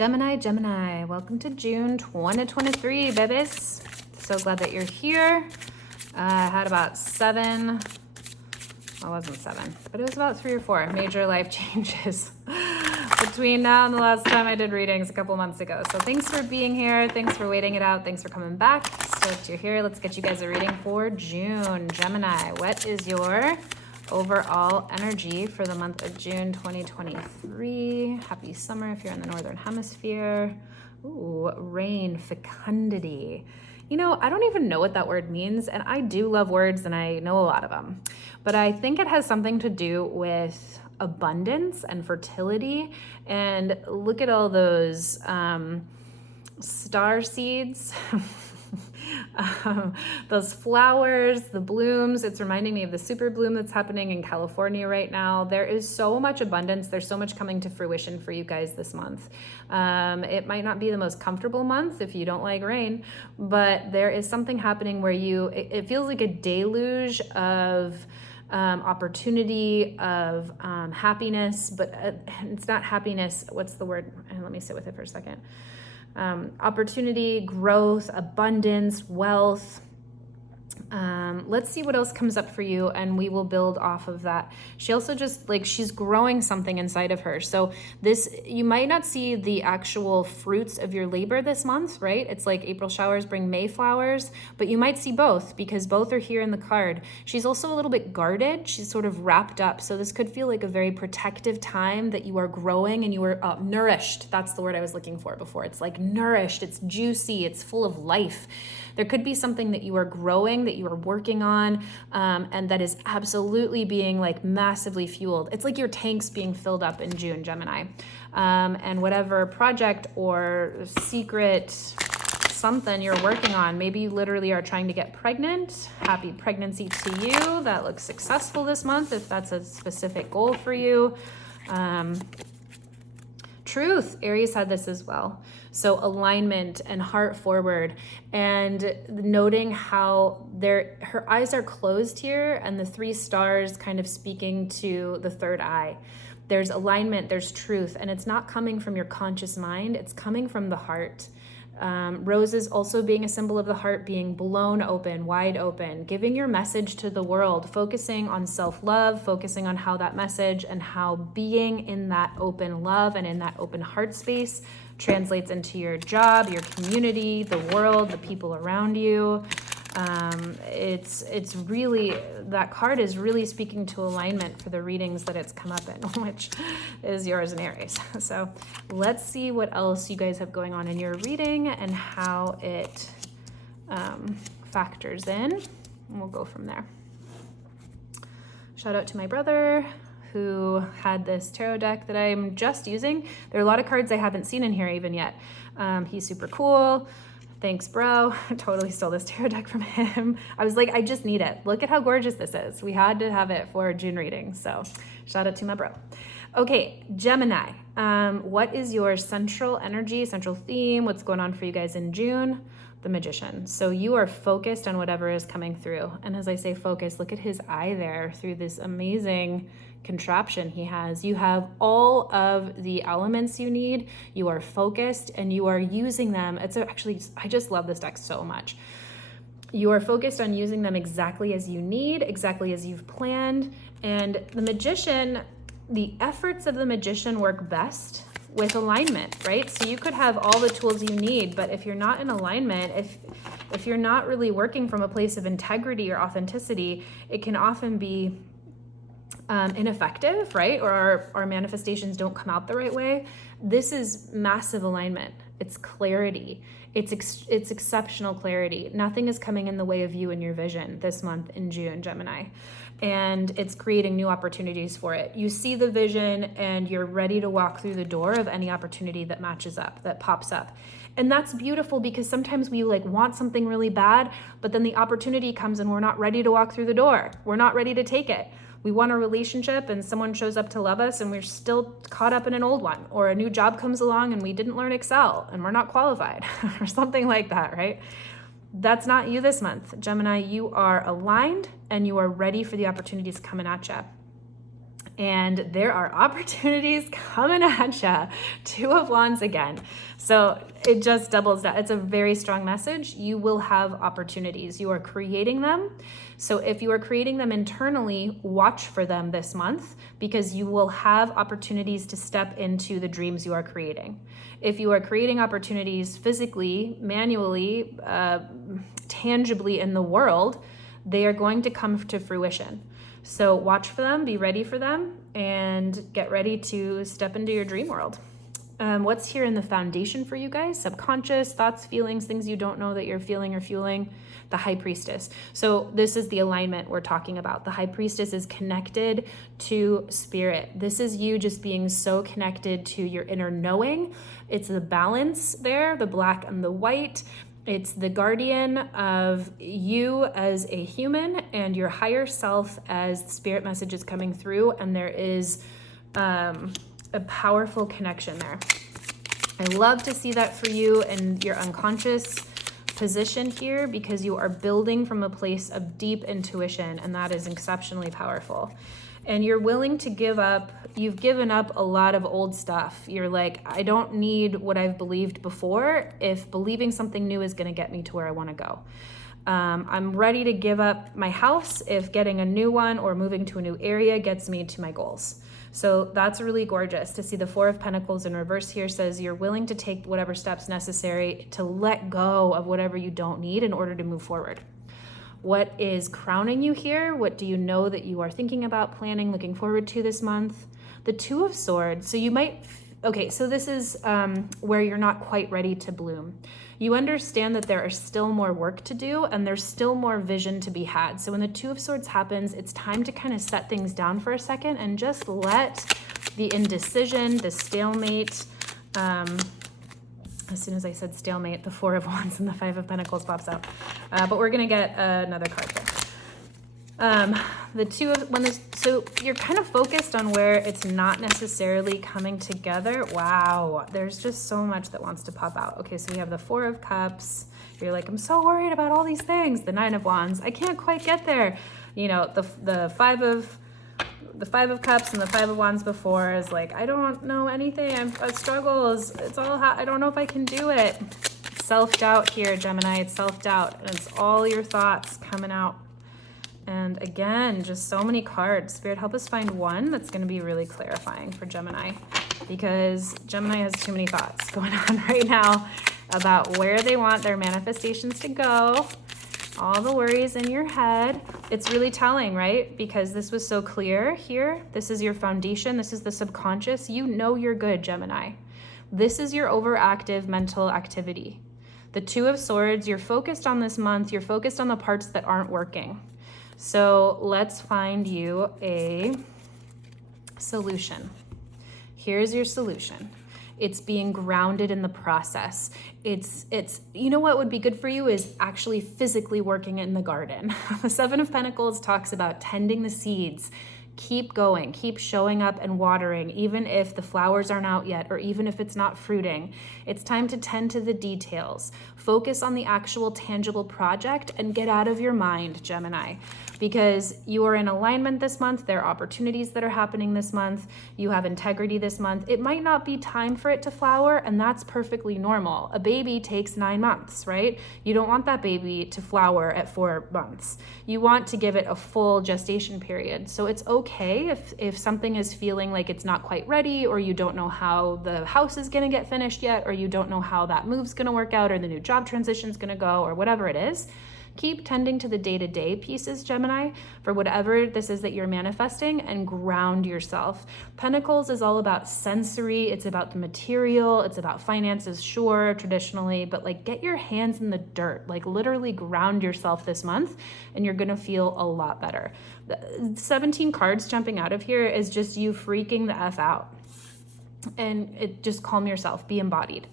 Gemini, welcome to June 2023, babies. So glad that you're here. I had about seven, well, it wasn't seven, but it was about 3 or 4 major life changes between now and the last time I did readings a couple months ago. So thanks for being here. Thanks for waiting it out. Thanks for coming back. Stoked you're here. Let's get you guys a reading for June. Gemini, what is your overall energy for the month of June 2023? Happy summer if you're in the Northern Hemisphere. Ooh, rain, fecundity. You know, I don't even know what that word means, and I do love words and I know a lot of them, but I think it has something to do with abundance and fertility. And look at all those star seeds. Those flowers, the blooms, it's reminding me of the super bloom that's happening in California right now. There is so much abundance. There's so much coming to fruition for you guys this month. It might not be the most comfortable month if you don't like rain, but there is something happening where it feels like a deluge of opportunity, of happiness, but it's not happiness. What's the word? Let me sit with it for a second. Opportunity, growth, abundance, wealth. Let's see what else comes up for you, and we will build off of that. She also just she's growing something inside of her. So you might not see the actual fruits of your labor this month, right? It's like April showers bring May flowers, but you might see both because both are here in the card. She's also a little bit guarded. She's sort of wrapped up. So this could feel like a very protective time that you are growing and you are nourished. That's the word I was looking for before. It's like nourished, it's juicy, it's full of life. There could be something that you are growing, that you are working on, and that is absolutely being massively fueled. It's like your tank's being filled up in June, Gemini. And whatever project or secret something you're working on, maybe you literally are trying to get pregnant. Happy pregnancy to you. That looks successful this month if that's a specific goal for you. Truth, Aries had this as well. So alignment and heart forward, and noting how her eyes are closed here, and the 3 stars kind of speaking to the third eye. There's alignment, there's truth, and it's not coming from your conscious mind, it's coming from the heart. Roses also being a symbol of the heart, being blown open, wide open, giving your message to the world, focusing on self-love, focusing on how that message and how being in that open love and in that open heart space translates into your job, your community, the world, the people around you. It's really, that card is really speaking to alignment for the readings that it's come up in, which is yours and Aries. So let's see what else you guys have going on in your reading and how it factors in, and we'll go from there. Shout out to my brother who had this tarot deck that I'm just using. There are a lot of cards I haven't seen in here even yet. He's super cool. Thanks, bro. I totally stole this tarot deck from him. I was like, I just need it. Look at how gorgeous this is. We had to have it for June reading. So shout out to my bro. Okay, Gemini. What is your central energy, central theme? What's going on for you guys in June? The Magician. So you are focused on whatever is coming through. And as I say focus, look at his eye there through this amazing contraption he has. You have all of the elements you need. You are focused and you are using them. I just love this deck so much. You are focused on using them exactly as you need, exactly as you've planned. And the Magician, the efforts of the Magician work best with alignment, right? So you could have all the tools you need, but if you're not in alignment, if you're not really working from a place of integrity or authenticity, it can often be ineffective, right? Or our manifestations don't come out the right way. This is massive alignment. It's clarity. It's exceptional clarity. Nothing is coming in the way of you and your vision this month in June, Gemini. And it's creating new opportunities for it. You see the vision and you're ready to walk through the door of any opportunity that matches up, that pops up. And that's beautiful because sometimes we want something really bad, but then the opportunity comes and we're not ready to walk through the door. We're not ready to take it. We want a relationship and someone shows up to love us and we're still caught up in an old one, or a new job comes along and we didn't learn Excel and we're not qualified or something like that, right? That's not you this month. Gemini, you are aligned and you are ready for the opportunities coming at you. And there are opportunities coming at ya. Two of Wands again. So it just doubles down. It's a very strong message. You will have opportunities. You are creating them. So if you are creating them internally, watch for them this month, because you will have opportunities to step into the dreams you are creating. If you are creating opportunities physically, manually, tangibly in the world, they are going to come to fruition. So watch for them, be ready for them, and get ready to step into your dream world. What's here in the foundation for you guys? Subconscious, thoughts, feelings, things you don't know that you're feeling or fueling. The High Priestess. So this is the alignment we're talking about. The High Priestess is connected to spirit. This is you just being so connected to your inner knowing. It's the balance there, the black and the white. It's the guardian of you as a human and your higher self as the spirit message is coming through, and there is a powerful connection there. I love to see that for you and your unconscious position here, because you are building from a place of deep intuition, and that is exceptionally powerful. And you're willing to give up. You've given up a lot of old stuff. You're like, I don't need what I've believed before if believing something new is going to get me to where I want to go. I'm ready to give up my house if getting a new one or moving to a new area gets me to my goals. So that's really gorgeous to see. The Four of Pentacles in reverse here says you're willing to take whatever steps necessary to let go of whatever you don't need in order to move forward. What is crowning you here? What do you know that you are thinking about, planning, looking forward to this month? The Two of Swords. So you might, okay, so this is where you're not quite ready to bloom. You understand that there are still more work to do and there's still more vision to be had. So when the Two of Swords happens, it's time to kind of set things down for a second and just let the indecision, the stalemate, as soon as I said stalemate, the Four of Wands and the Five of Pentacles pops out. But we're gonna get another card here. So you're kind of focused on where it's not necessarily coming together. Wow, there's just so much that wants to pop out. Okay, so we have the Four of Cups. You're like, I'm so worried about all these things. The Nine of Wands, I can't quite get there. You know, the Five of Cups and the Five of Wands before is like, I don't know anything. I struggle. It's all, I don't know if I can do it. Self-doubt here, Gemini. It's self-doubt, and it's all your thoughts coming out. And again, just so many cards. Spirit, help us find one that's going to be really clarifying for Gemini, because Gemini has too many thoughts going on right now about where they want their manifestations to go. All the worries in your head. It's really telling, right? Because this was so clear here. This is your foundation. This is the subconscious. You know you're good, Gemini. This is your overactive mental activity. The Two of Swords, you're focused on this month. You're focused on the parts that aren't working. So let's find you a solution. Here's your solution. It's being grounded in the process. It's you know what would be good for you is actually physically working in the garden. The Seven of Pentacles talks about tending the seeds. Keep going, keep showing up and watering, even if the flowers aren't out yet, or even if it's not fruiting. It's time to tend to the details. Focus on the actual tangible project and get out of your mind, Gemini, because you are in alignment this month. There are opportunities that are happening this month. You have integrity this month. It might not be time for it to flower, and that's perfectly normal. A baby takes 9 months, right? You don't want that baby to flower at 4 months. You want to give it a full gestation period. So it's okay if something is feeling like it's not quite ready, or you don't know how the house is going to get finished yet, or you don't know how that move's going to work out, or the new job transition is going to go, or whatever it is. Keep tending to the day-to-day pieces, Gemini, for whatever this is that you're manifesting, and ground yourself. Pentacles is all about sensory. It's about the material. It's about finances, sure, traditionally, but like get your hands in the dirt, like literally ground yourself this month, and you're going to feel a lot better. The 17 cards jumping out of here is just you freaking the F out, and it just calm yourself, be embodied.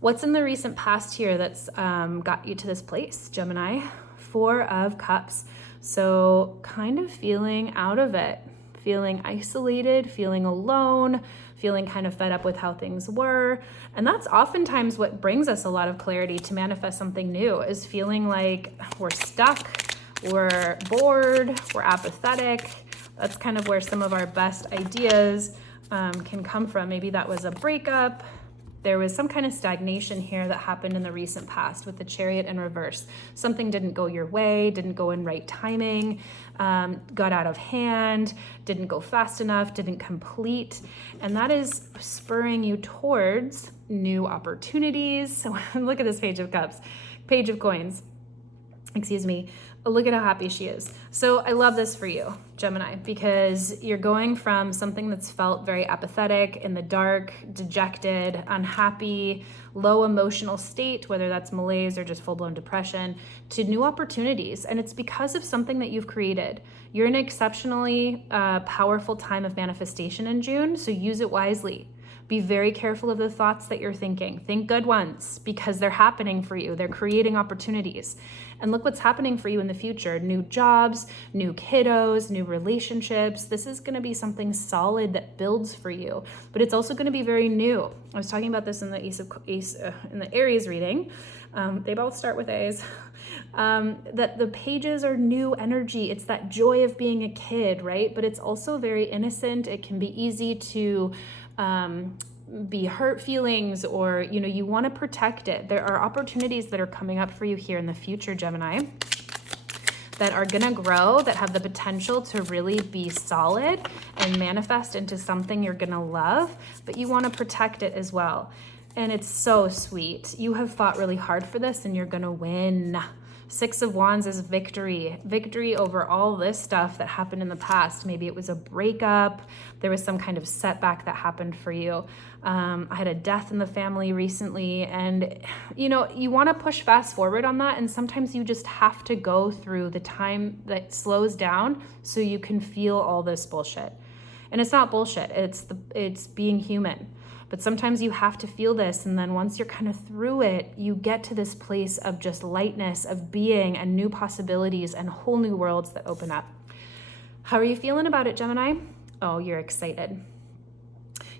What's in the recent past here that's got you to this place, Gemini? Four of Cups. So kind of feeling out of it, feeling isolated, feeling alone, feeling kind of fed up with how things were. And that's oftentimes what brings us a lot of clarity to manifest something new, is feeling like we're stuck, we're bored, we're apathetic, That's kind of where some of our best ideas can come from. Maybe that was a breakup. There was some kind of stagnation here that happened in the recent past with the Chariot in reverse. Something didn't go your way, didn't go in right timing, got out of hand, didn't go fast enough, didn't complete. And that is spurring you towards new opportunities. So look at this Page of Cups, Page of Coins, excuse me. Look at how happy she is. So I love this for you, Gemini, because you're going from something that's felt very apathetic, in the dark, dejected, unhappy, low emotional state, whether that's malaise or just full-blown depression, to new opportunities. And it's because of something that you've created. You're in an exceptionally powerful time of manifestation in June, so use it wisely. Be very careful of the thoughts that you're thinking. Think good ones, because they're happening for you. They're creating opportunities. And look what's happening for you in the future. New jobs, new kiddos, new relationships. This is going to be something solid that builds for you. But it's also going to be very new. I was talking about this in the in the Aries reading. They both start with A's. That the pages are new energy. It's that joy of being a kid, right? But it's also very innocent. It can be easy to be hurt feelings, or you want to protect it. There are opportunities that are coming up for you here in the future, Gemini, that are gonna grow, that have the potential to really be solid and manifest into something you're gonna love, but you want to protect it as well. And it's so sweet. You have fought really hard for this and you're gonna win. Six of Wands is victory over all this stuff that happened in the past. Maybe it was a breakup. There was some kind of setback that happened for you. I had a death in the family recently, and you want to push fast forward on that. And sometimes you just have to go through the time that slows down so you can feel all this bullshit. And it's not bullshit. It's being human. But sometimes you have to feel this, and then once you're kind of through it, you get to this place of just lightness, of being, and new possibilities and whole new worlds that open up. How are you feeling about it, Gemini? Oh, you're excited.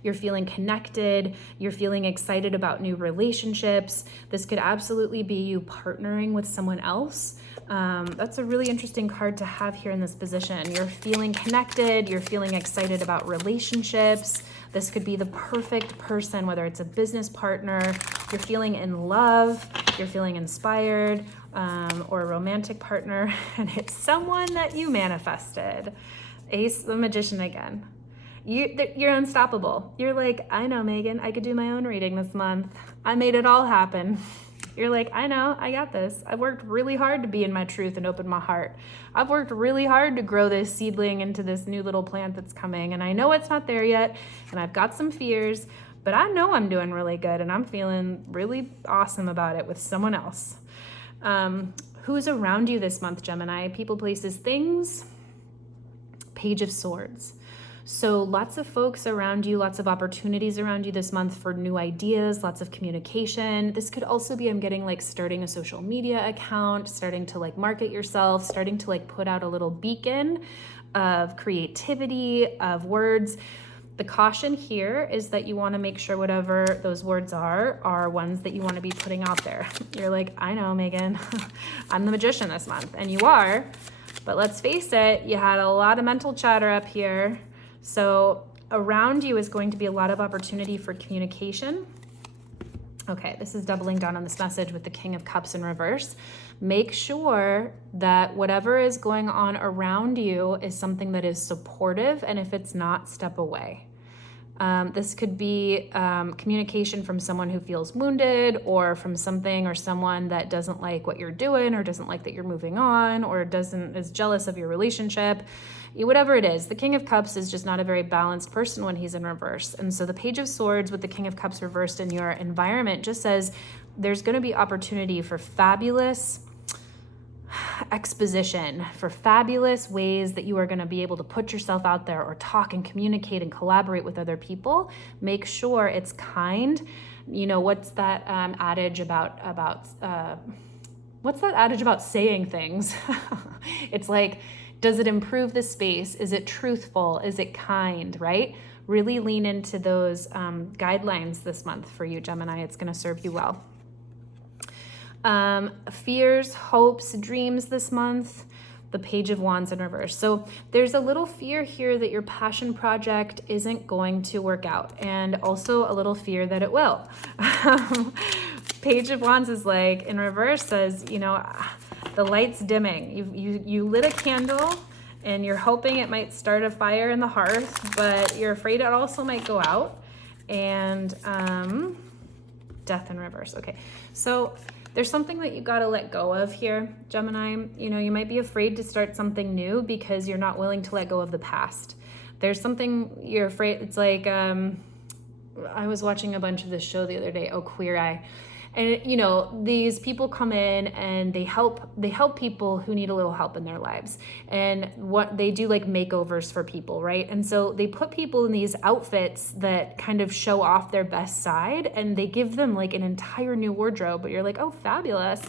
You're feeling connected. You're feeling excited about new relationships. This could absolutely be you partnering with someone else. That's a really interesting card to have here in this position. You're feeling connected. You're feeling excited about relationships. This could be the perfect person, whether it's a business partner, you're feeling in love, you're feeling inspired, or a romantic partner, and it's someone that you manifested. Ace the Magician again. You're unstoppable. You're like, I know, Megan, I could do my own reading this month. I made it all happen. You're like, I know, I got this. I've worked really hard to be in my truth and open my heart. I've worked really hard to grow this seedling into this new little plant that's coming. And I know it's not there yet. And I've got some fears, but I know I'm doing really good. And I'm feeling really awesome about it with someone else. Who's around you this month, Gemini? People, places, things. Page of Swords. So lots of folks around you, lots of opportunities around you this month for new ideas, lots of communication. This could also be, I'm getting like starting a social media account, starting to like market yourself, starting to like put out a little beacon of creativity, of words. The caution here is that you want to make sure whatever those words are ones that you want to be putting out there. You're like, I know, Megan, I'm the magician this month, and you are, but let's face it, you had a lot of mental chatter up here. So around you is going to be a lot of opportunity for communication. Okay, this is doubling down on this message with the King of Cups in reverse. Make sure that whatever is going on around you is something that is supportive, and if it's not, step away. This could be communication from someone who feels wounded, or from something or someone that doesn't like what you're doing, or doesn't like that you're moving on, or is jealous of your relationship. Whatever it is, the King of Cups is just not a very balanced person when he's in reverse. And so the Page of Swords with the King of Cups reversed in your environment just says there's going to be opportunity for fabulous exposition, for fabulous ways that you are going to be able to put yourself out there or talk and communicate and collaborate with other people. Make sure it's kind. What's that adage about saying things? It's like, does it improve the space? Is it truthful? Is it kind, right? Really lean into those guidelines this month for you, Gemini. It's going to serve you well. Fears, hopes, dreams this month. the Page of Wands in reverse. So there's a little fear here that your passion project isn't going to work out, and also a little fear that it will. Page of Wands is like, in reverse, says, you know, the light's dimming. You lit a candle and you're hoping it might start a fire in the hearth, but you're afraid it also might go out. And death in reverse. Okay, so there's something that you got to let go of here, Gemini. You know, you might be afraid to start something new because you're not willing to let go of the past. There's something you're afraid. It's like, I was watching a bunch of this show the other day, Queer Eye. And, you know, these people come in and they help people who need a little help in their lives. And what they do, like makeovers for people, right? And so they put people in these outfits that kind of show off their best side, and they give them like an entire new wardrobe. But you're like, oh, fabulous.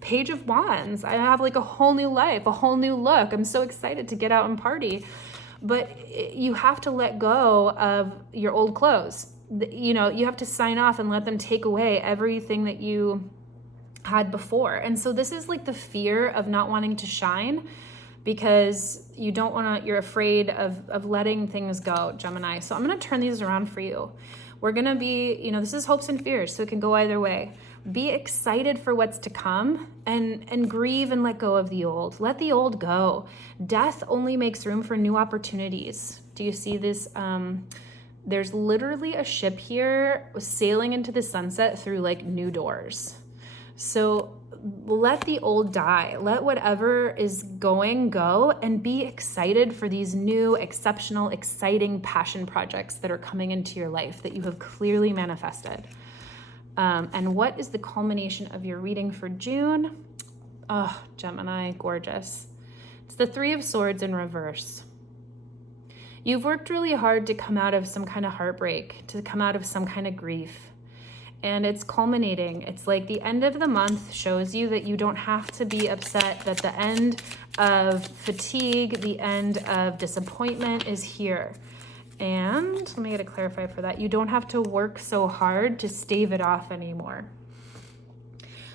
Page of Wands. I have like a whole new life, a whole new look. I'm so excited to get out and party. But you have to let go of your old clothes. You know, you have to sign off and let them take away everything that you had before. And so this is like the fear of not wanting to shine because you don't want to, you're afraid of letting things go, Gemini. So I'm going to turn these around for you. We're going to be, you know, this is hopes and fears, so it can go either way. Be excited for what's to come and grieve and let go of the old. Let the old go. Death only makes room for new opportunities. Do you see this? There's literally a ship here sailing into the sunset through like new doors. So let the old die. Let whatever is going go, and be excited for these new, exceptional, exciting passion projects that are coming into your life that you have clearly manifested. And what is the culmination of your reading for June? Oh, Gemini, gorgeous. It's the Three of Swords in reverse. You've worked really hard to come out of some kind of heartbreak, to come out of some kind of grief, and it's culminating. It's like the end of the month shows you that you don't have to be upset, that the end of fatigue, the end of disappointment is here. And let me get a clarify for that. You don't have to work so hard to stave it off anymore.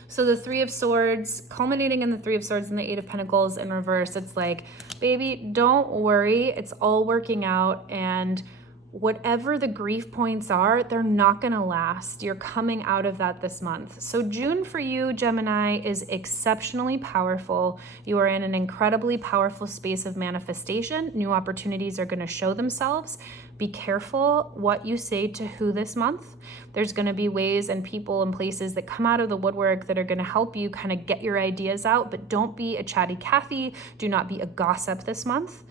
So the Three of Swords, culminating in the Three of Swords and the Eight of Pentacles in reverse, it's like, baby, don't worry. It's all working out. And whatever the grief points are, they're not going to last. You're coming out of that this month. So June for you, Gemini, is exceptionally powerful. You are in an incredibly powerful space of manifestation. New opportunities are going to show themselves. Be careful what you say to who this month. There's going to be ways and people and places that come out of the woodwork that are going to help you kind of get your ideas out, but don't be a chatty Cathy. Do not be a gossip this month.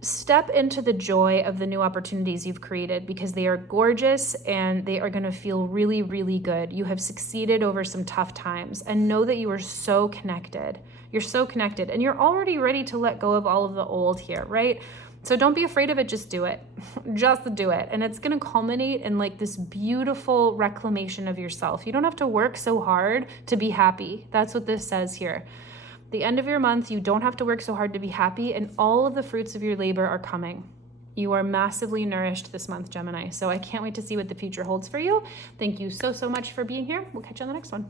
Step into the joy of the new opportunities you've created, because they are gorgeous and they are going to feel really, really good. You have succeeded over some tough times, and know that you are so connected. You're so connected, and you're already ready to let go of all of the old here, right? So don't be afraid of it. Just do it. Just do it. And it's going to culminate in like this beautiful reclamation of yourself. You don't have to work so hard to be happy. That's what this says here. The end of your month, you don't have to work so hard to be happy, and all of the fruits of your labor are coming. You are massively nourished this month, Gemini. So I can't wait to see what the future holds for you. Thank you so, so much for being here. We'll catch you on the next one.